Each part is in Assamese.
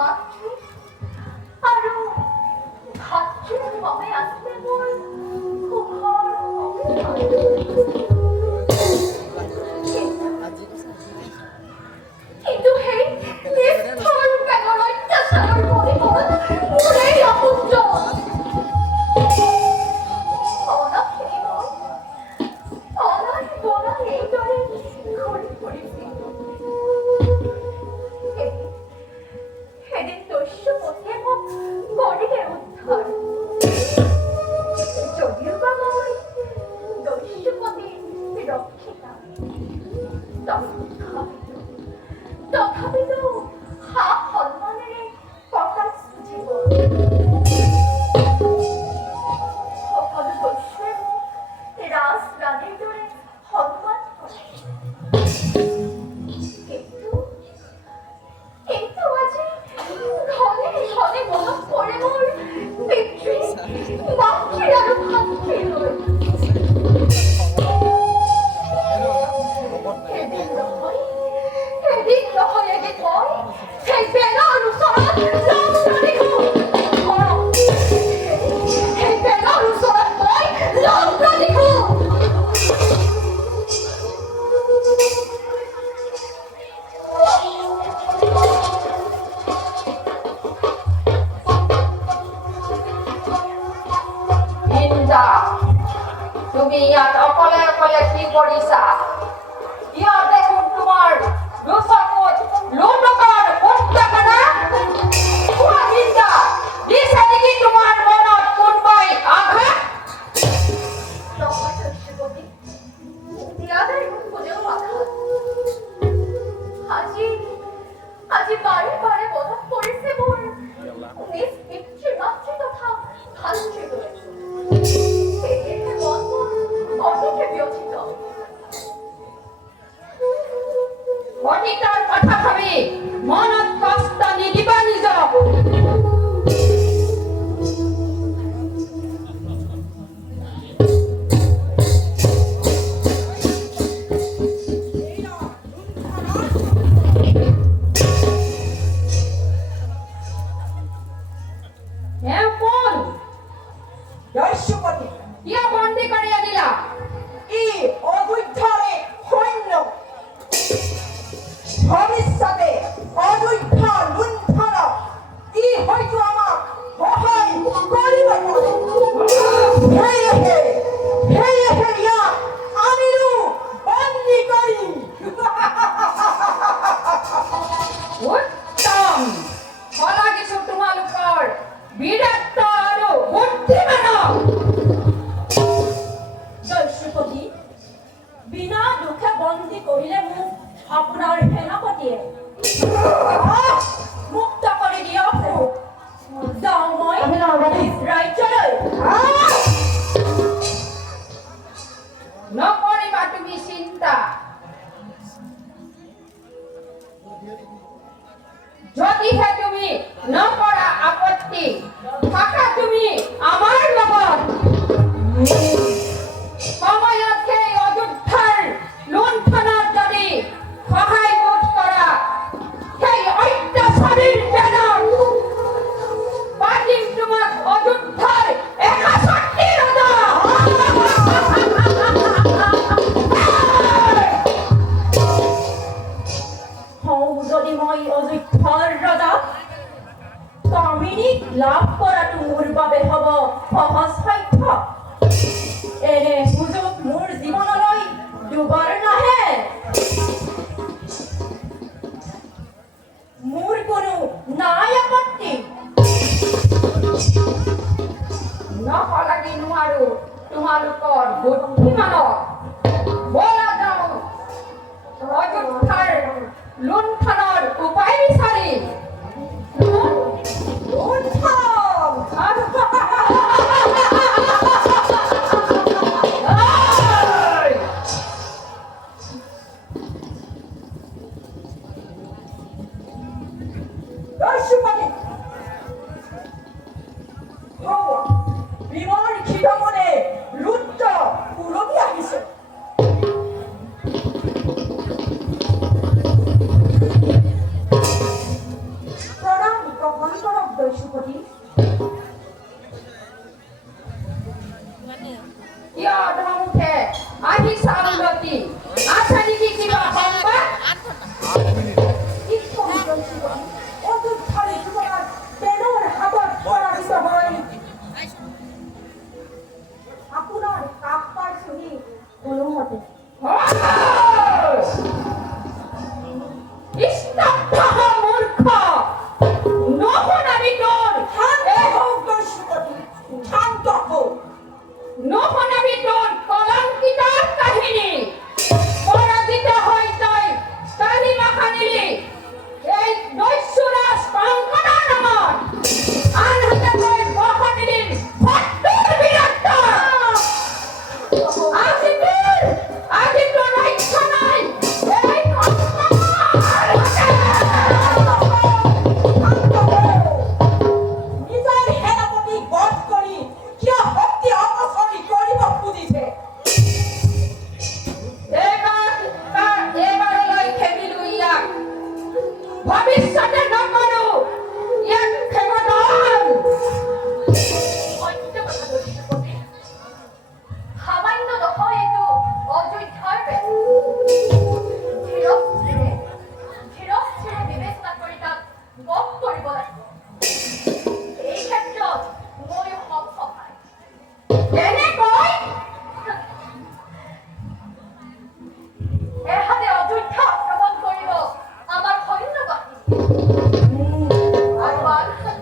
মাতৃ আৰু ভাতৃৰ বাবে আছে মোৰ সুখৰ কিন্তু সেই নিষ্ঠুৰ কালৰ অত্যাচাৰৰ পৰিৱৰ্তন মোৰেই অপুত্ৰ তথাপিতো হা সন্মানেৰে ককাক খুজিব সকলো দস্যুৱে মোক ৰাজ ৰাণীৰ দৰে সন্মান কৰে কিন্তু আজি ঘনে ঘনে মনত পৰে মোৰ পিতৃ মাতৃ আৰু ভাতৃলৈ এদিন নহয় এদিন মই সেই বেলৰ ওচৰত লাভ ৰাখিব সেই বেলৰ ওচৰত মই লাভ ৰাখিব তুমি ইয়াত অকলে অকলে কি কৰিছা ইয়াত দেখোন তোমাৰ দুচকুত লোটকৰ হত্যা কৰা কোৱা নিন্দা দিছে নেকি তোমাৰ মনত কোনবাই আঘাত নহয় শস্যৱতী ইয়াতেই কোনেও আঘাত আজি বাৰে বাৰে মনত পৰিছে মোৰ নিজ পিতৃ মাতৃ তথা ভাতৃলৈ সেয়েহে মন মোৰ অতিকে ব্যথিত অতীতৰ কথা ভাবি মনত কষ্ট নিদিবা নিজক কিয় বন্দী কৰি আনিলা ই অবৈধৰে সৈন্য ভৱিষ্যতে অবৈধ লুণ্ঠনক ই হয়তো আমাক সহায় কৰিব সেয়েহে ইয়াক আনিলো বন্দী কৰি উত্তম লাগিছো তোমালোকৰ বীৰত্ব আৰু বুদ্ধিমানক জয়শ্ৰীপতি বিনা দুখে বন্দী কৰিলে মোক আপোনাৰ সেনাপতিয়ে মুক্ত কৰি দিয়ক যাওঁ মই নিজ ৰাজ্যলৈ নকৰিবা তুমি চিন্তা যদিহে তুমি নকৰা আপত্তি থাকা তুমি আমাৰ লগত সময়ত সেই অযোধ্যাৰ লুণ্ঠনত যদি সহায় বোধ কৰা সেই অত্যাচাৰীৰ বেদন পাতিম তোমাক অযোধ্যাৰ একাশক্তি ৰজা হওঁ যদি মই অযোধ্যাৰ ৰজা কামিনীক লাভ কৰাটো মোৰ বাবে হ'ব সহজ সাধ্য এনে সুযোগ মোৰ জীৱনলৈ দুবাৰ নাহে মোৰ কোনো নাই আপত্তি নকলাগি নোৱাৰো তোমালোকৰ বুদ্ধিমানক বলা যাওঁ অযোধ্যাৰ লুণ্ঠনৰ উপায় বিচাৰি দস্যুপতি কিয় ধমকে আহি চাউলতি আছা নেকি কিবা সম্পদ অযুদ্ধাৰী জীৱনত তেনৰ হাতত পৰাজিত হৈ আপোনাৰ কাষ পাইছোহি কোনোমতে স্তব্ধ মূৰ্খ নশুনাবি তোৰ শান্ত হওক নশুনাবি তোৰ কলংকিতৰ কাহিনী পৰাজিত হৈ তই কালিমাখা নিলি এই দস্যুৰাজ কংকণৰ নামত আনহাতে তই বহ নিলি শত্ৰুৰ বিৰুদ্ধে আজি তোৰ ৰক্ষা নাই এই নিজৰ সেনাপতি বধ কৰি কিয় শক্তি অপচয় কৰিব খুজিছে এইবাৰলৈ খেদিলো ইয়াক ভৱিষ্যতে নকৰো ইয়াক ক্ষমতান সামান্য নহয় এইটো অযোধ্যাৰ ধীৰস্থিৰে বিবেচনা কৰি তাক বধ কৰিব লাগিব এই ক্ষেত্ৰত ময়ো সমসহায় কেনেকৈ এহাতে অযোধ্যা আক্ৰমণ কৰিব আমাৰ সৈন্য বাহিনী আৰু আনহাতে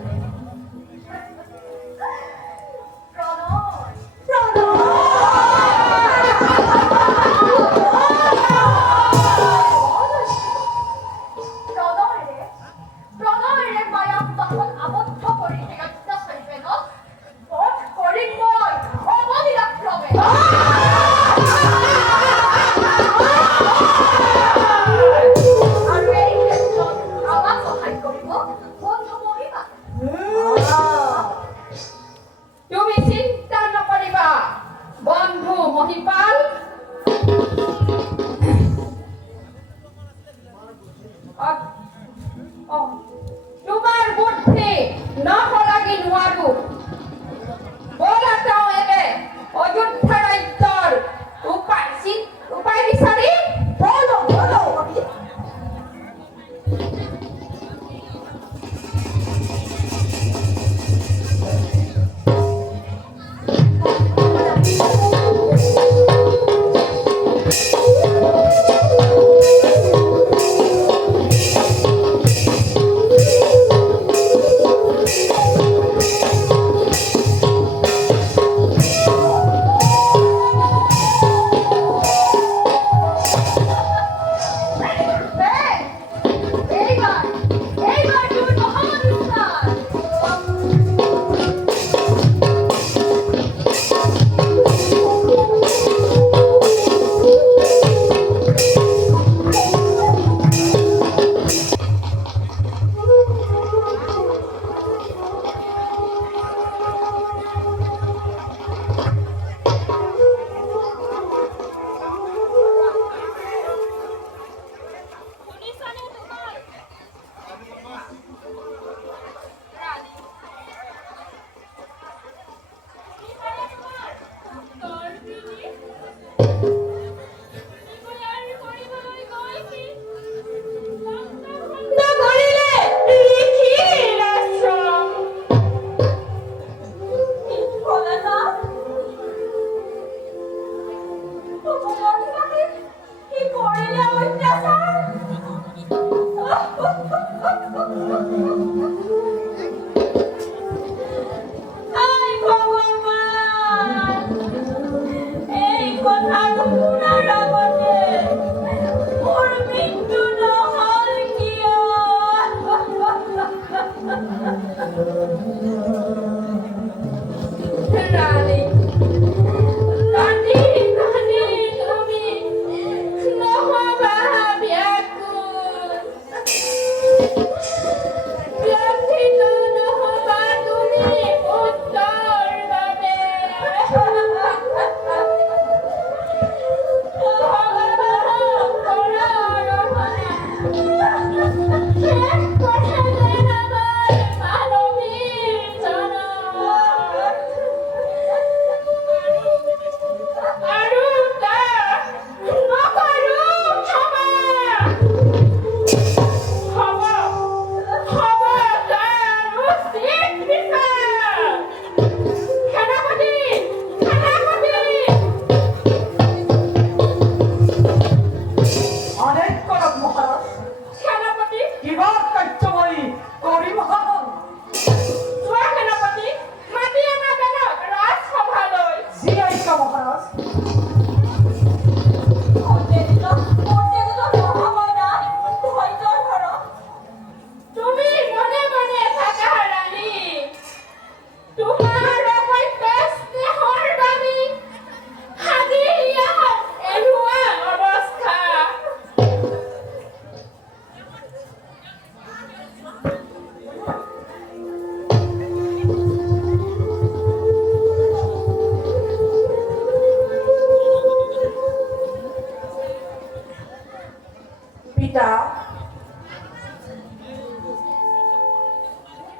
প্ৰণয়েৰে মায়াক বাহত আবদ্ধ কৰি সেই অত্যাচাৰী বেগক বধ কৰিম মই অবলীলাক্ৰমে আৰু এই ক্ষেত্ৰত আমাক সহায় কৰিব বন্ধু মহিমা তুমি চিন্তা নকৰিবা বন্ধু মহিপাল তোমাৰ বুদ্ধি নকলাগি নোৱাৰো বলা যাওঁ এনে অযোধ্যা ৰাজ্যৰ উপায় বিচাৰি বলো বলো কবি এইবাৰ তোৰ মহামত ইচ্ছাৰ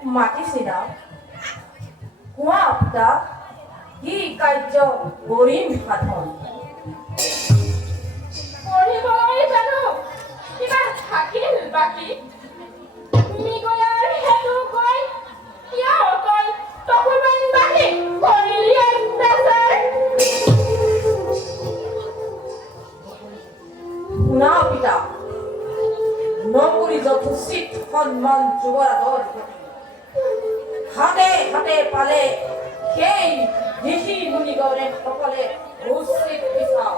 মাতিছিলা কোৱা পিতা কি কাৰ্য কৰিম সাধন পঢ়িবলৈ জানো কিবা থাকিল বাকী মিগয়াৰ হেতু কৈ কিয় অকল তকুৰবান বাকী কৰিলি অত্যাচাৰ শুনা পিতা নকৰি যথোচিত সন্মান যুৱৰাজৰ হাতে হাতে পালে সেই ঋষি মুনিগণে সকলে উচিত বিচাৰ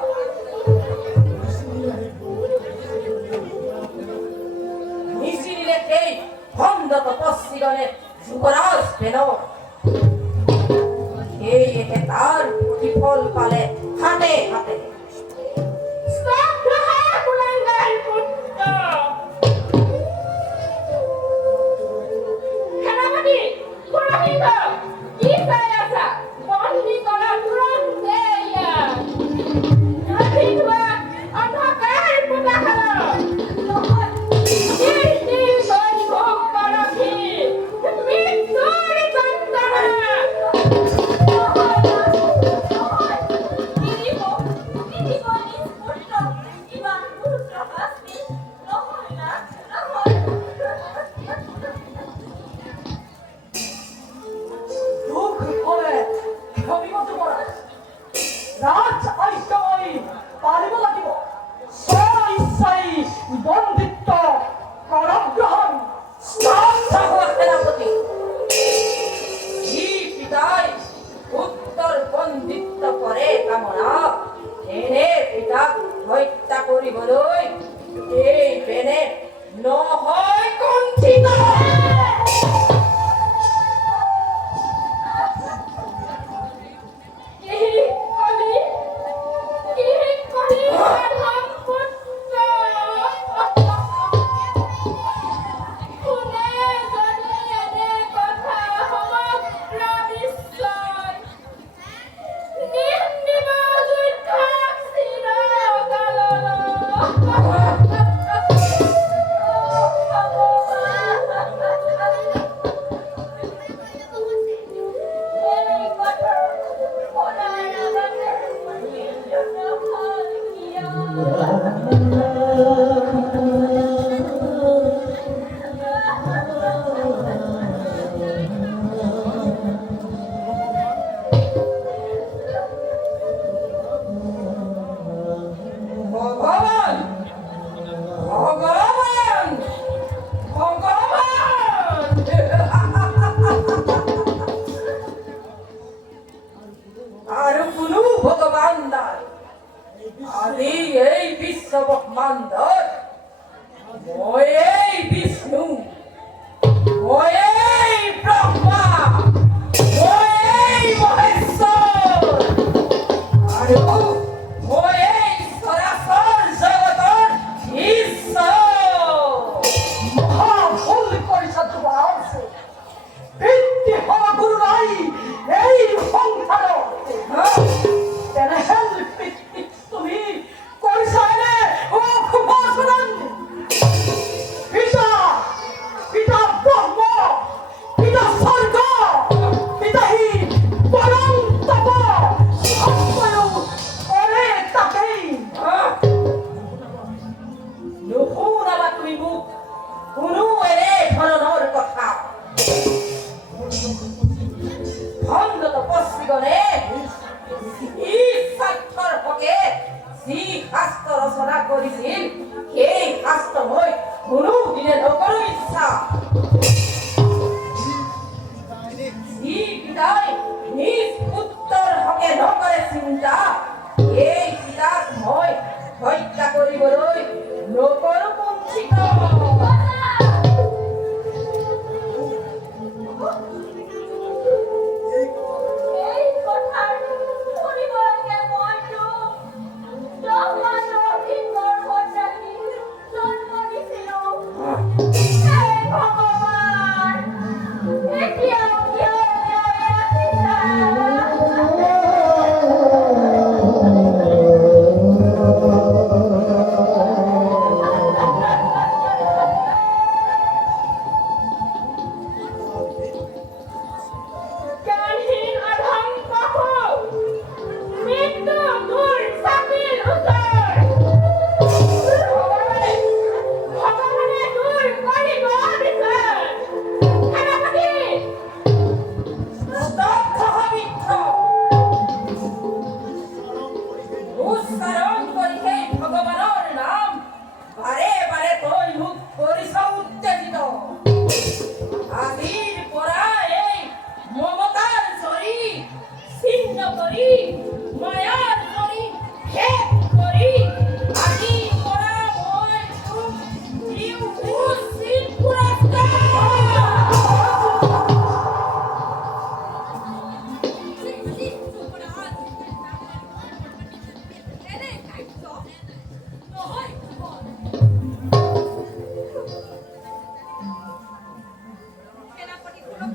নিচিনিলে সেই ভণ্ড তপস্বীগণে যুৱৰাজ বেনৰ সেয়েহে তাৰ প্ৰতিফল পালে হাতে হাতে কুলাঙ্গাৰ পুত্ৰ সেনাপতি পুৰোহিত কি চাই আছা বন্দী কৰা তুৰন্তে ইয়াত ৰাতি ধোৱা অন্ধকাৰ পোতাখালত কীৰ্তি বৈভোগ পৰখি মৃত্যুৰ যন্ত্ৰণা দুখ কৰে ভাবিব তোমাৰ ৰাজ আজ্ঞাই পালিব লাগিব স্বইচ্ছাই বন্দিত্ব কৰগ্ৰহণ সেনাপতি যি পিতাই উত্তৰ বন্দিত্ব কৰে কামনা এনে পিতাক হত্যা কৰিবলৈ এই বেনে নহয় কুণ্ঠিত ভগবান ভগবান ভগবান আৰু কোনো ভগৱান নাই আজি এই বিশ্ব ব্ৰহ্মাণ্ডত মই এই বিষ্ণু মই এই ব্ৰহ্মা মই এই মহেশ্বৰ আৰু মই এই চৰাচৰ জগতৰ ঈশ্বৰ মহাভুল কৰিছা তোমাৰ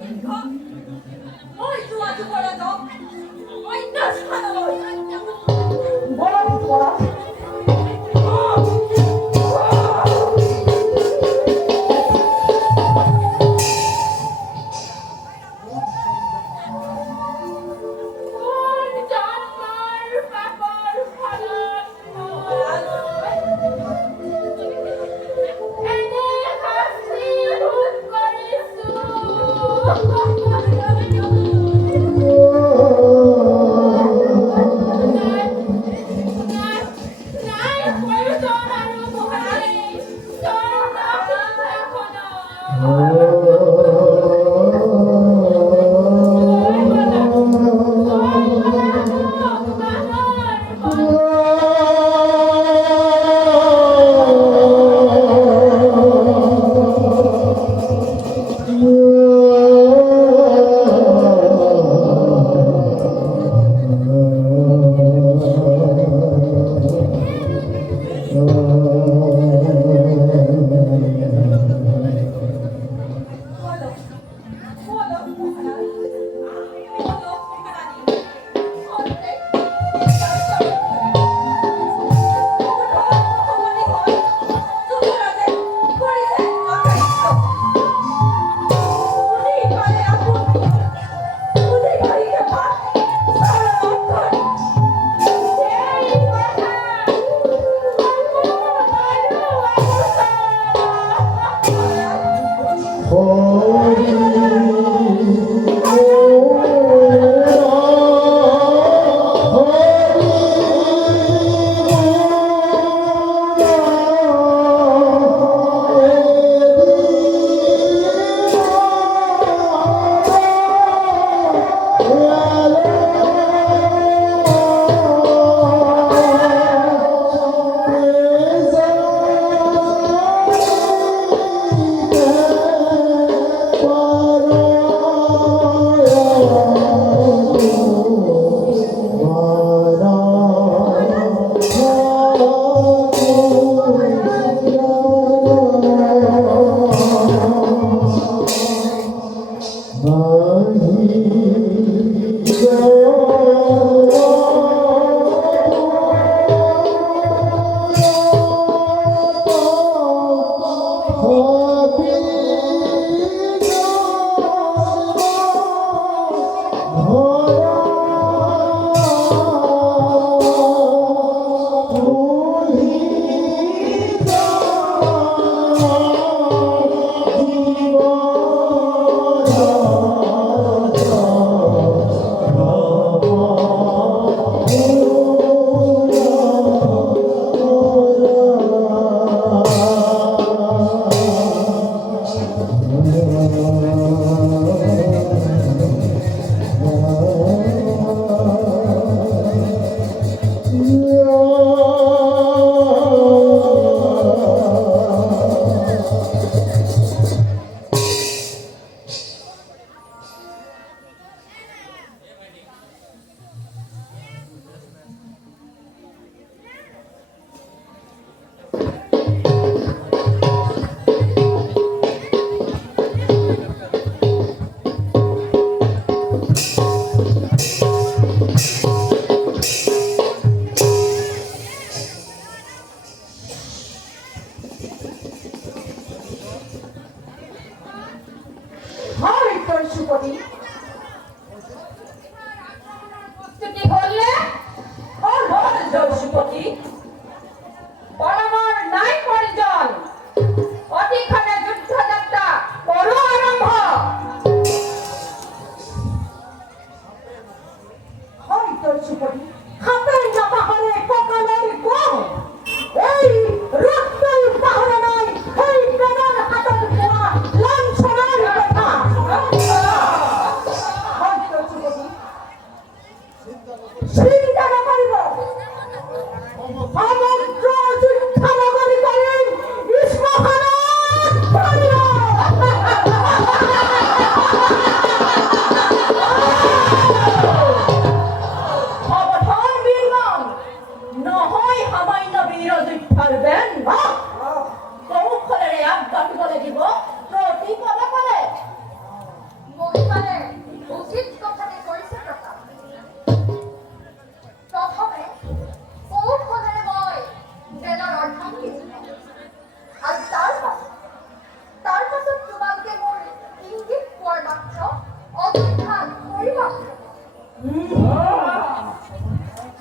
মই যোৱাটো কৰা যাওক অন্য স্থানলৈ বলা বলা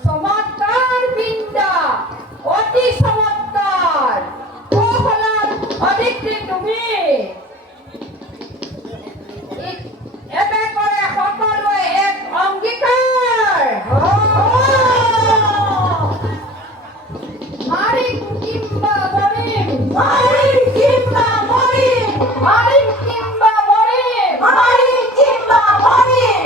চমৎকাৰ বিদ্যা, অতি চমৎকাৰ। কৌশলত অধিকৃত তুমি। এতে কৰে সকলোৱে এক অংগীকাৰ। মাৰিম কিম্বা মৰিম, মাৰিম কিংবা মৰিম, মাৰিম কিম্বা মৰিম।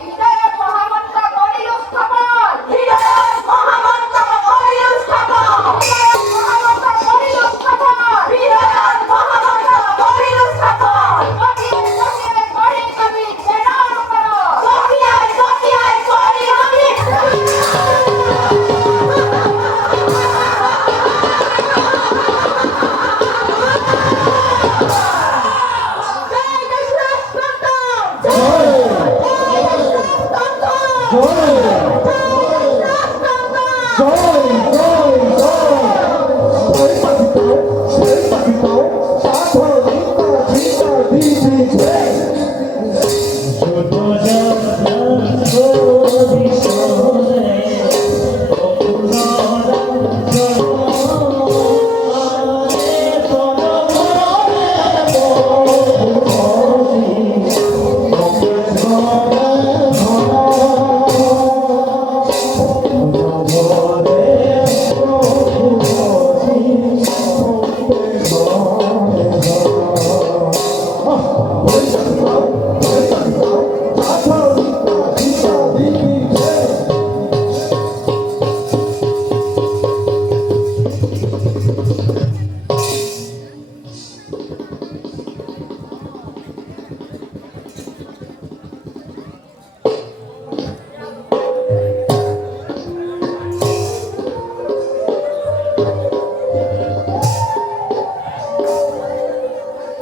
হৃদয়ত মহামন্ত্ৰ কৰিলো স্থাপন, হৃদয়ত মহামন্ত্ৰ কৰিলো স্থাপন, হৃদয়ত মহামন্ত্ৰ কৰিলো স্থাপন। হৃদয়ত মহামন্ত্ৰ কৰিলো স্থাপন। গতিয়ে গতিয়ে কৰি কবি জেনাৰ ওপৰত। গতিয়াই গতিয়াই কৰি আমি জয়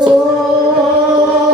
দশৰথ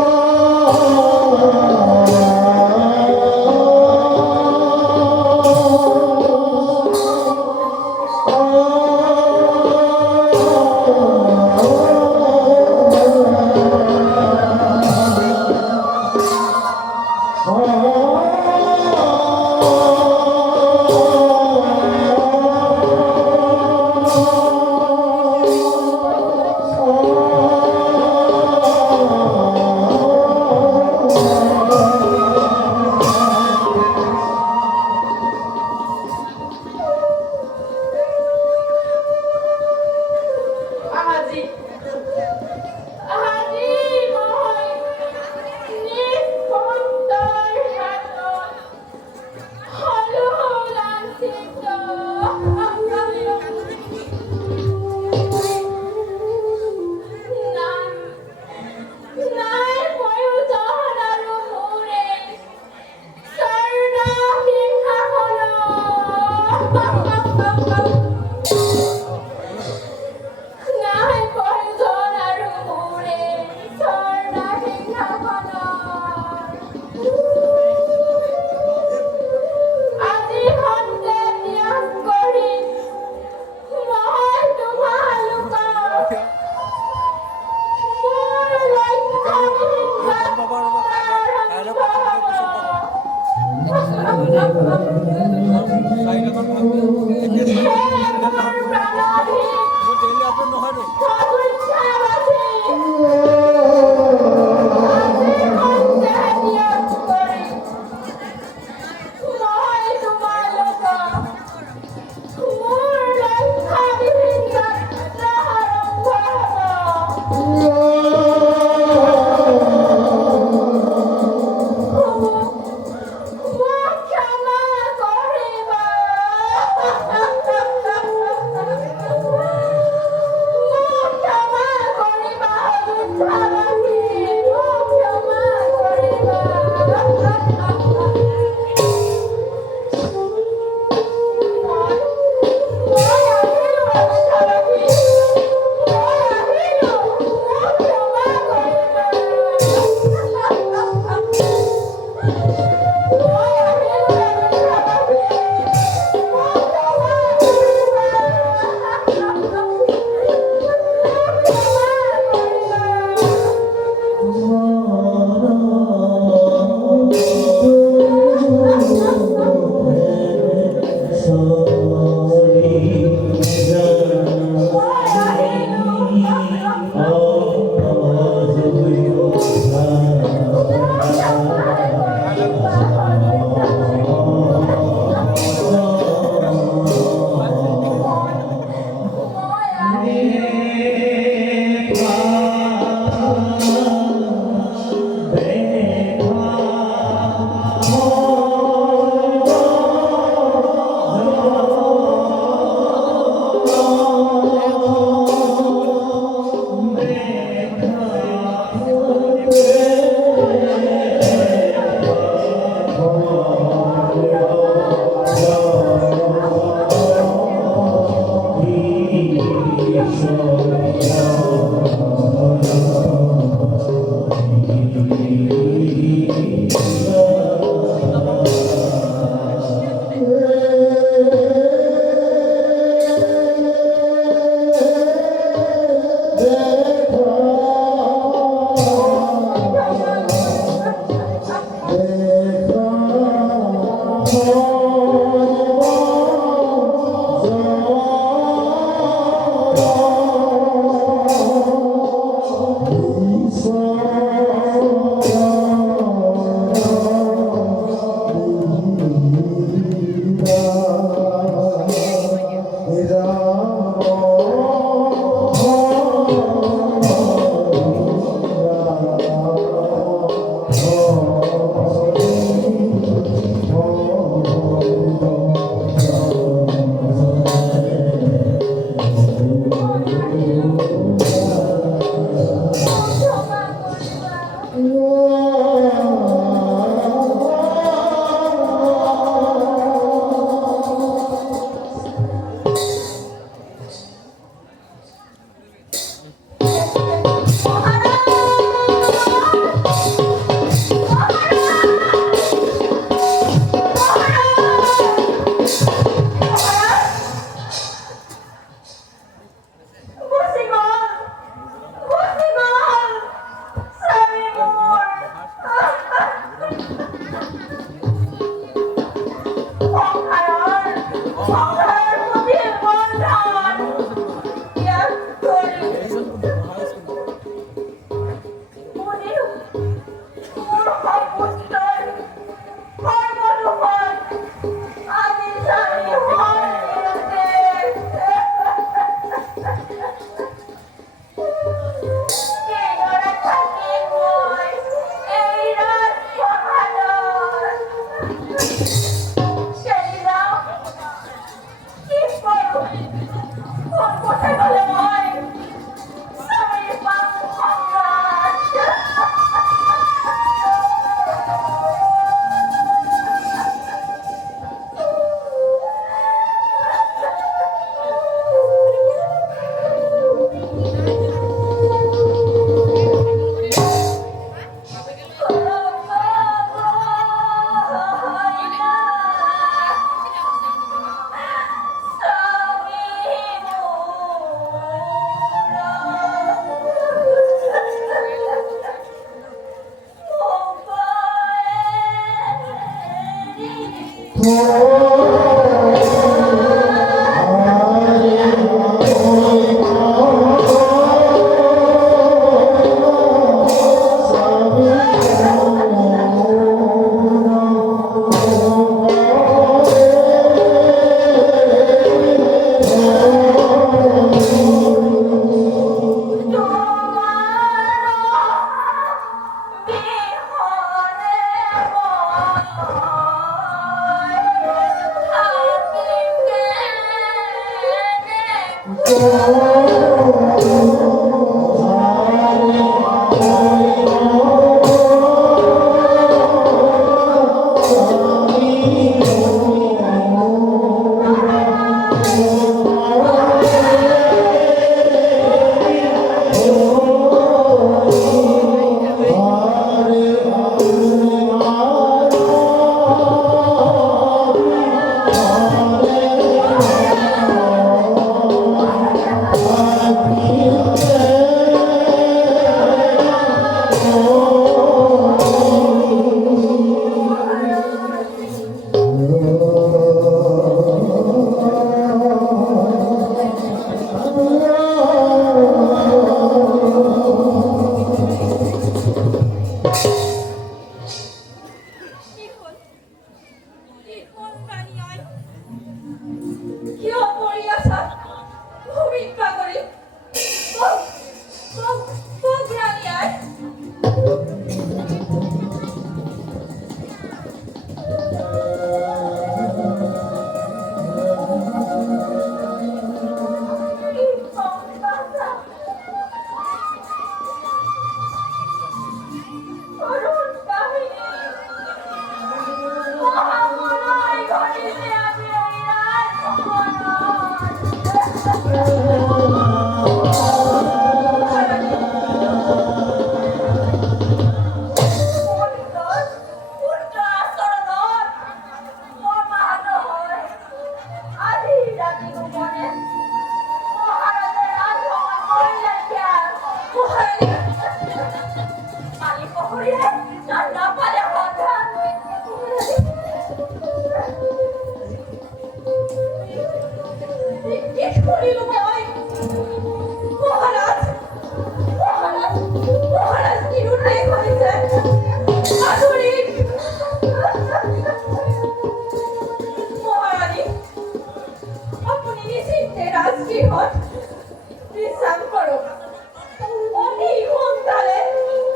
অতি সোনকালে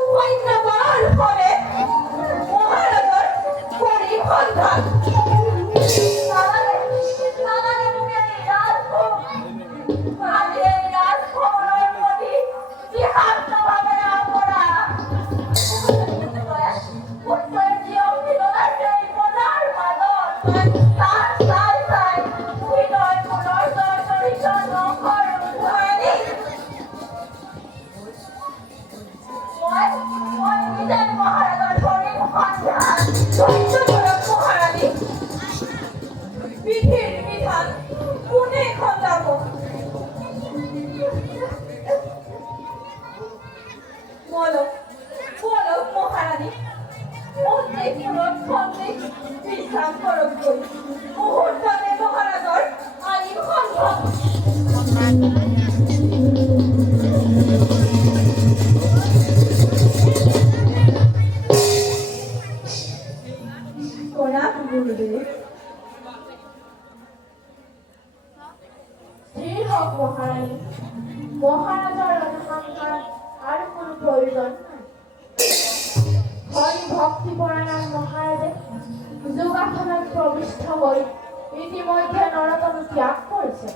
সৈন্যবাৰ হবে মহারানী মন্ত্রী পুরোৎপন্নে বিশ্রাম করক কই মুহূর্ততে মহারাজর আইন ভঙ্গ প্রণাম গুরুদেব স্থির হোক মহারানী, মহারাজার অহংকার আর কোনো প্রয়োজন নাই। হরি ভক্তিপরায়ণ মহারাজে যোগাসনায় প্রবিষ্ট হয়ে ইতিমধ্যে নরতম ত্যাগ করেছে।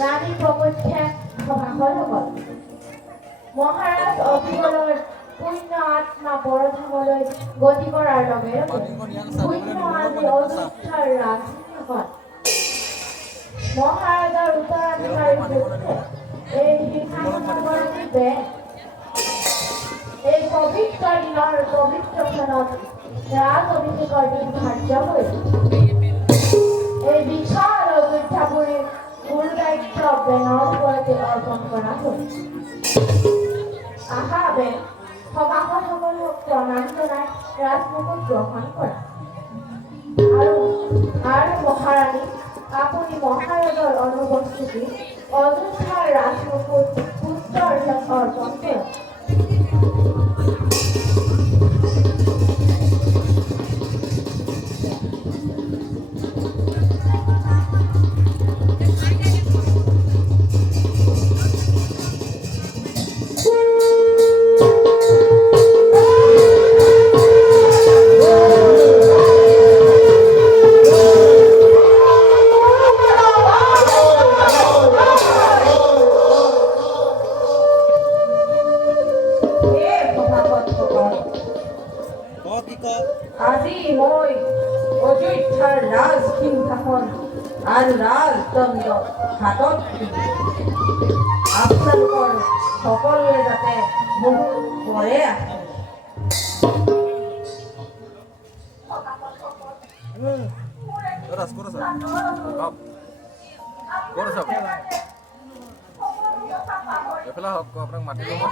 ৰাণী প্ৰমুখ্যে সভাসদসকল, মহাৰাজ অভিগলৰ পুণ্য আত্মা পৰধামলৈ গতি কৰাৰ লগে লগে পুণ্য আজি অযোধ্যাৰ ৰাজধানীখন মহাৰাজাৰ উত্তৰাধিকাৰী সূত্ৰে এই সিংহাসনৰ পূৰ্বে এই পবিত্ৰ দিনৰ পবিত্ৰ ক্ষণত ৰাজ অভিষেকৰ দিন ধাৰ্য হৈছিল। এই বিশাল অযোধ্যাপুৰীৰ মূল দায়িত্ব বেনৰ ওপৰতে অৰ্পণ কৰা হ'ল। আহাবে সভাসদসকলক প্ৰণাম জনাই ৰাজমুকুট গ্ৰহণ কৰা আৰু মহাৰাণী আপুনি মহাৰাজৰ অনুপস্থিতিত অযোধ্যাৰ ৰাজমুকুট পুত্ৰৰ অৰ্পণ কৰে। আজি মই অযোধ্যাৰ ৰাজ সিংহাসন আৰু ৰাজদণ্ড হাতত আপোনালোকৰ সকলোৱে যাতে বহুত পৰে আছে। আপোনাক মাতি ল'ব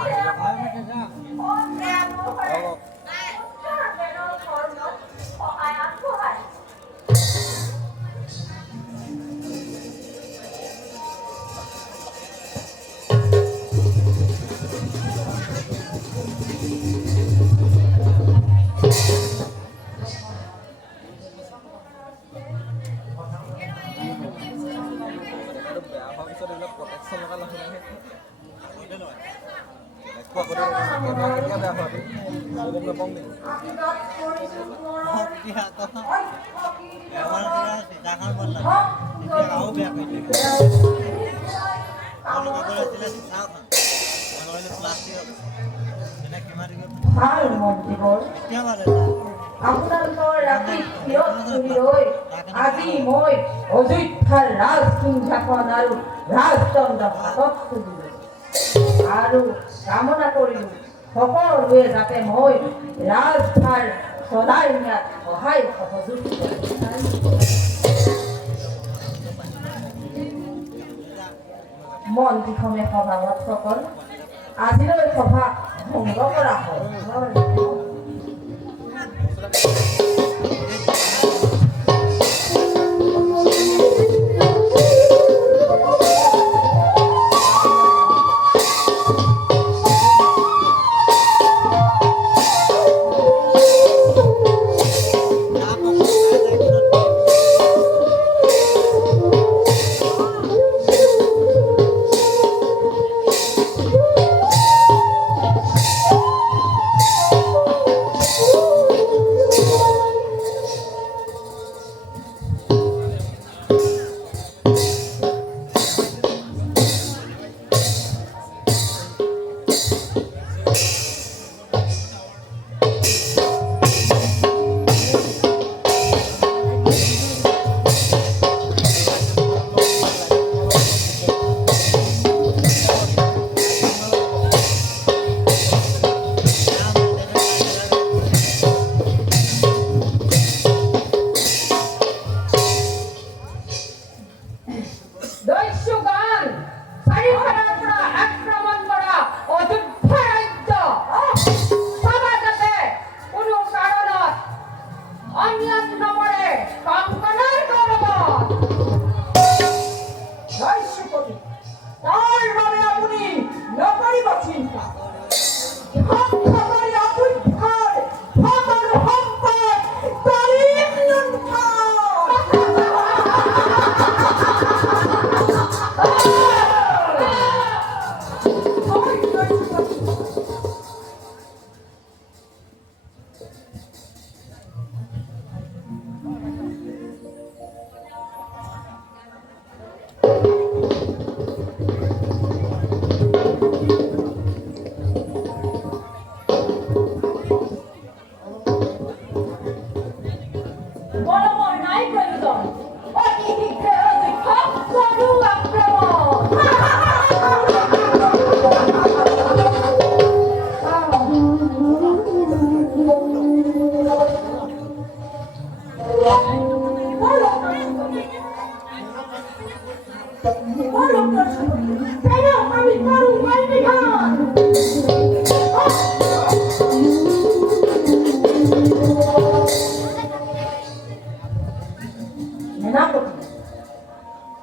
ভাল মন্ত্ৰীবৰ আপোনালোকৰ ৰাতি কিয়ত চুৰি হৈ আজি মই অযোধ্যাৰ ৰাজসিংহাসন আৰু ৰাজদণ্ড হাতত তুলিলোঁ আৰু কামনা কৰিলোঁ সকলোৱে যাতে মই ৰাজভাৰ চলাই নিয়াত সহায় সহযোগ কৰে। মন্ত্ৰীসমে সভাসদসকল আজিলৈ সভা ভংগ কৰা হয়।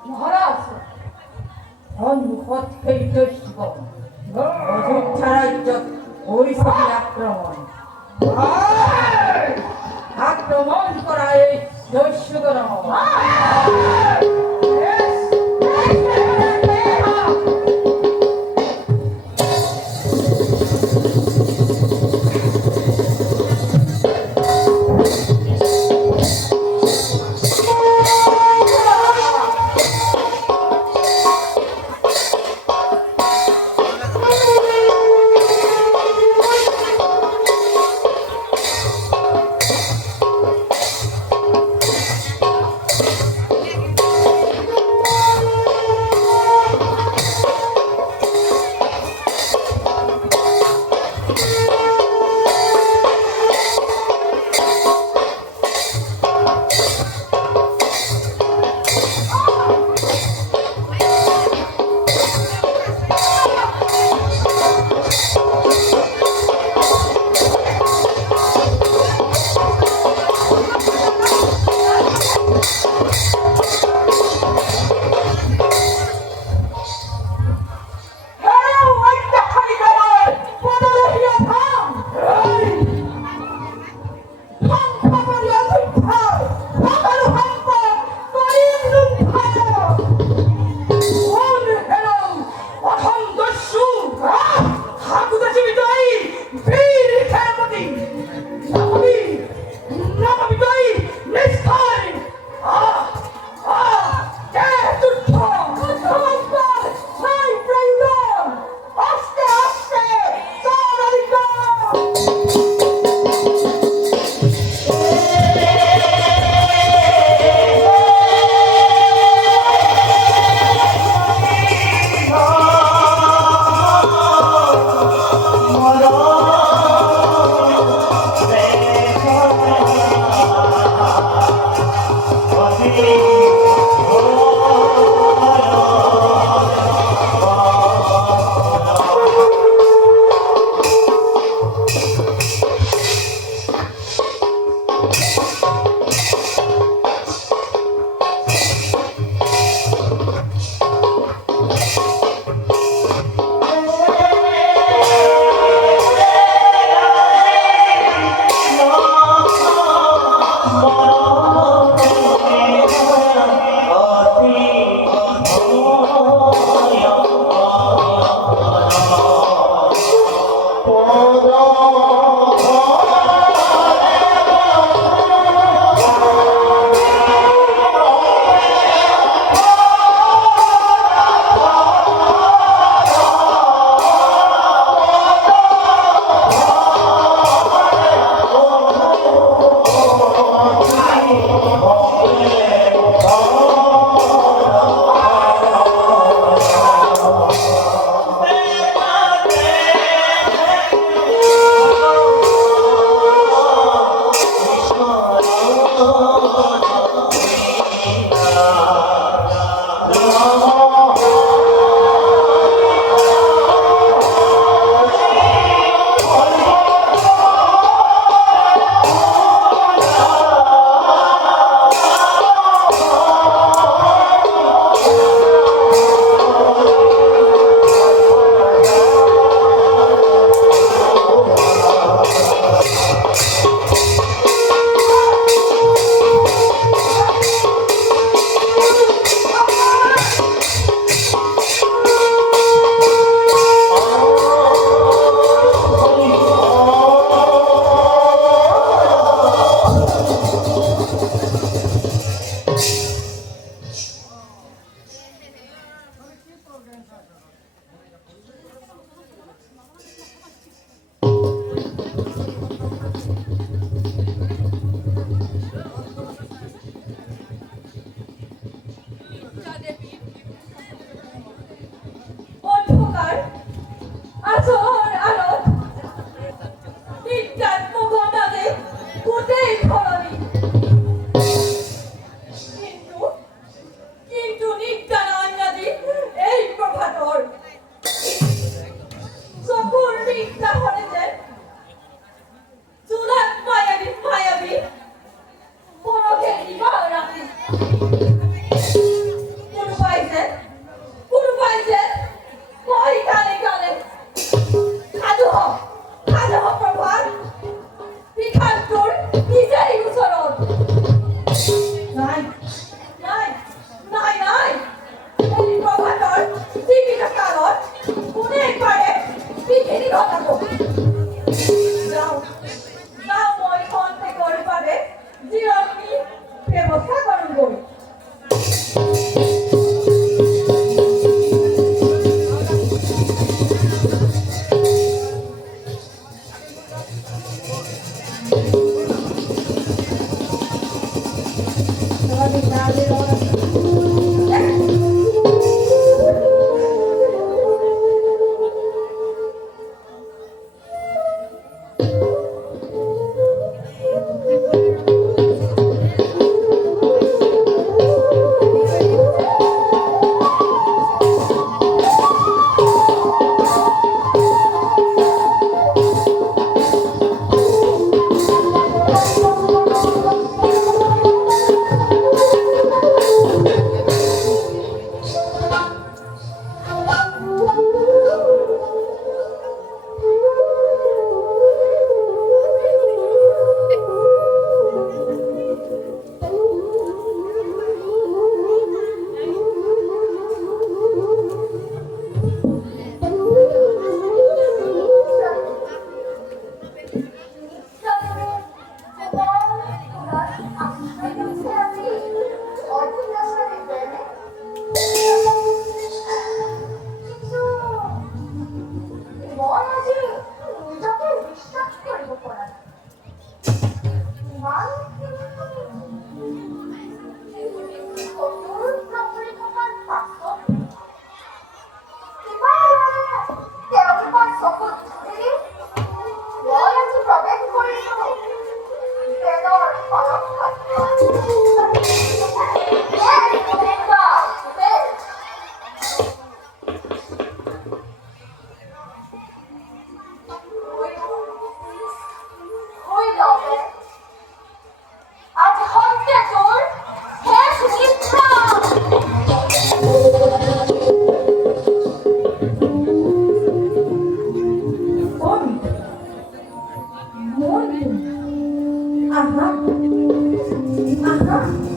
মহাৰাজ সন্মুখত সেই শিৱ অযোধ্যা ৰাজ্যত কৰিছে আক্ৰমণ কৰা এই দস্যুগণক কোনো পাইছে কোনো পাইছে কই কানে কানে খাজু হ প্রভাত বিখান তোর নিজেরই উচরণ নাই নাই নাই নাই এই প্রভাতর জীবিত কারণ অনেক পারে পৃথিবী ঘটাবো যাও যাও মই কণ্ঠে করে পারে জীবনী ব্যবস্থা করুন বই Aha.